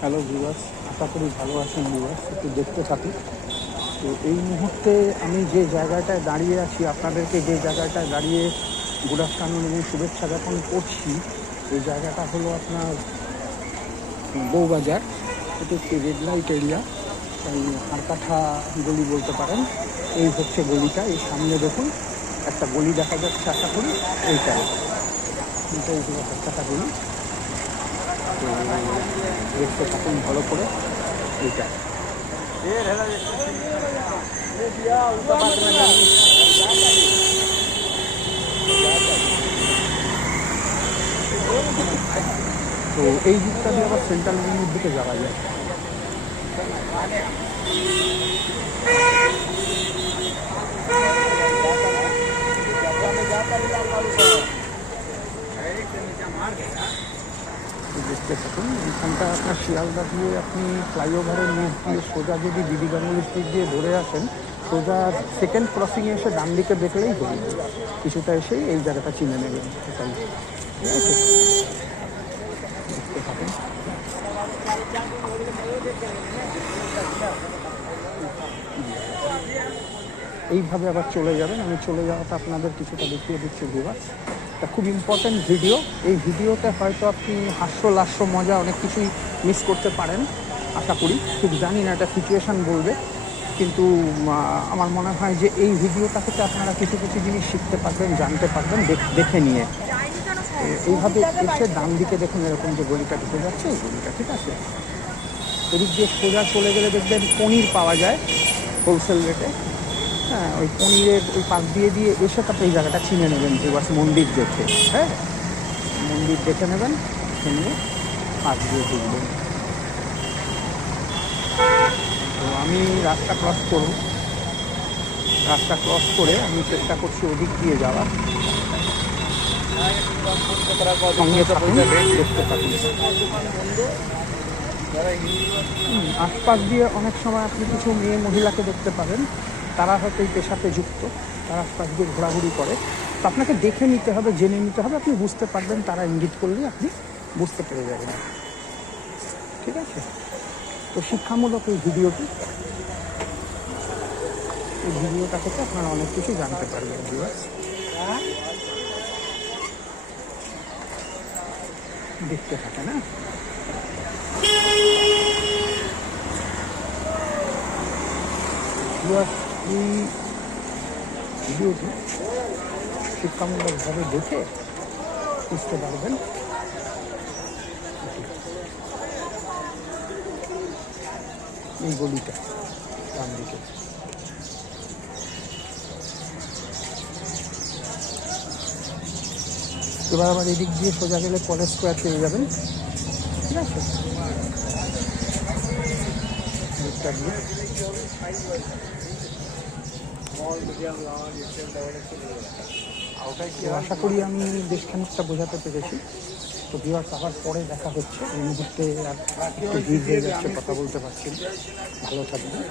Hello viewers আশা করি ভালো আছেন ভিউয়ার্স একটু দেখতে থাকি তো এই মুহূর্তে আমি যে জায়গাটায় দাঁড়িয়ে আছি, আপনাদেরকে যে জায়গাটায় দাঁড়িয়ে গুড আফটারনুন এবং শুভেচ্ছা জ্ঞাপন করছি, এই জায়গাটা হলো আপনার বউবাজার। এটা একটি রেড লাইট এরিয়া এই হারকাঠা গলি বলতে পারেন। এই হচ্ছে গলিটা, এই সামনে দেখুন, একটা গলি দেখা যাচ্ছে, আশা করি, এইটাই। এইটাই হলো হারকাঠা গলি। দেখতে থাকুন ভালো করে এইটা তো এই দিকটা দিয়ে আবার সেন্ট্রাল লাইনের দিকে যাওয়া যায় দেখতে থাকুন। এখানটা আপনার শিয়ালদা দিয়ে আপনি ফ্লাইওভারের নিচ দিয়ে সোজা যদি বিডি গাঙ্গুলি স্ট্রিট দিয়ে ধরে আসেন, সোজা সেকেন্ড ক্রসিংয়ে এসে ডান দিকে দেখলেই হয়ে কিছুটা এসেই এই জায়গাটা চিনে নেবেন। ঠিক আছে এইভাবে আবার চলে যাবেন। আমি চলে যাওয়াটা আপনাদের কিছুটা দেখিয়ে দিচ্ছি ভিভাস এটা খুব ইম্পর্ট্যান্ট ভিডিও এই ভিডিওতে হয়তো আপনি হাস্য, লাস্য, মজা অনেক কিছুই মিস করতে পারেন, আশা করি। ঠিক জানি না এটা সিচুয়েশান বলবে, কিন্তু আমার মনে হয় যে এই ভিডিওটা থেকে আপনারা কিছু কিছু জিনিস শিখতে পারবেন, জানতে পারবেন, দেখ- দেখে নিয়ে। এইভাবে এসে ডান দিকে দেখুন এরকম যে গলিটা ঢুকে যাচ্ছে, এই গলিটা ঠিক আছে। এদিক দিয়ে সোজা চলে গেলে দেখবেন পনির পাওয়া যায় হোলসেল রেটে হ্যাঁ ওই পনিরের ওই পাশ দিয়ে দিয়ে এসে তারপরে এই জায়গাটা চিনে নেবেন বিবাস মন্দির দেখে হ্যাঁ? মন্দির দেখে নেবেন নিয়ে পাশ দিয়ে ঢুকবেন তো আমি রাস্তা ক্রস করব। রাস্তা ক্রস করে আমি চেষ্টা করছি ওদিক দিয়ে যাওয়ার। আশপাশ দিয়ে অনেক সময় আপনি কিছু মেয়ে মহিলাকে দেখতে পাবেন। তারা হয়তো এই পেশাতে যুক্ত, তারা আশপাশ ঘোরাঘুরি করে। তো আপনাকে দেখে নিতে হবে, জেনে নিতে হবে, আপনি বুঝতে পারবেন তারা ইঙ্গিত করলেই আপনি বুঝতে পেরে যাবেন। ঠিক আছে? তো শিক্ষামূলক এই ভিডিওটি, এই ভিডিওটা থেকে আপনারা অনেক কিছু জানতে পারবেন দেখতে থাকে না ভিউয়ার্স এই ভিডিওটি শিক্ষামূলকভাবে দেখে বুঝতে পারবেন এই গলিটা, ডান দিকে। এবার আবার এদিক দিয়ে সোজা গেলে কলেজ স্কোয়ার পেয়ে যাবেন ঠিক আছে আশা করি আমি বেশ খানিকটা বোঝাতে পেরেছি। তো ভিউয়ার্স আবার পরে দেখা হচ্ছে। এই মুহূর্তে আর একটু ভিড় হয়ে যাচ্ছে, কথা বলতে পারছি ভালো থাকবেন।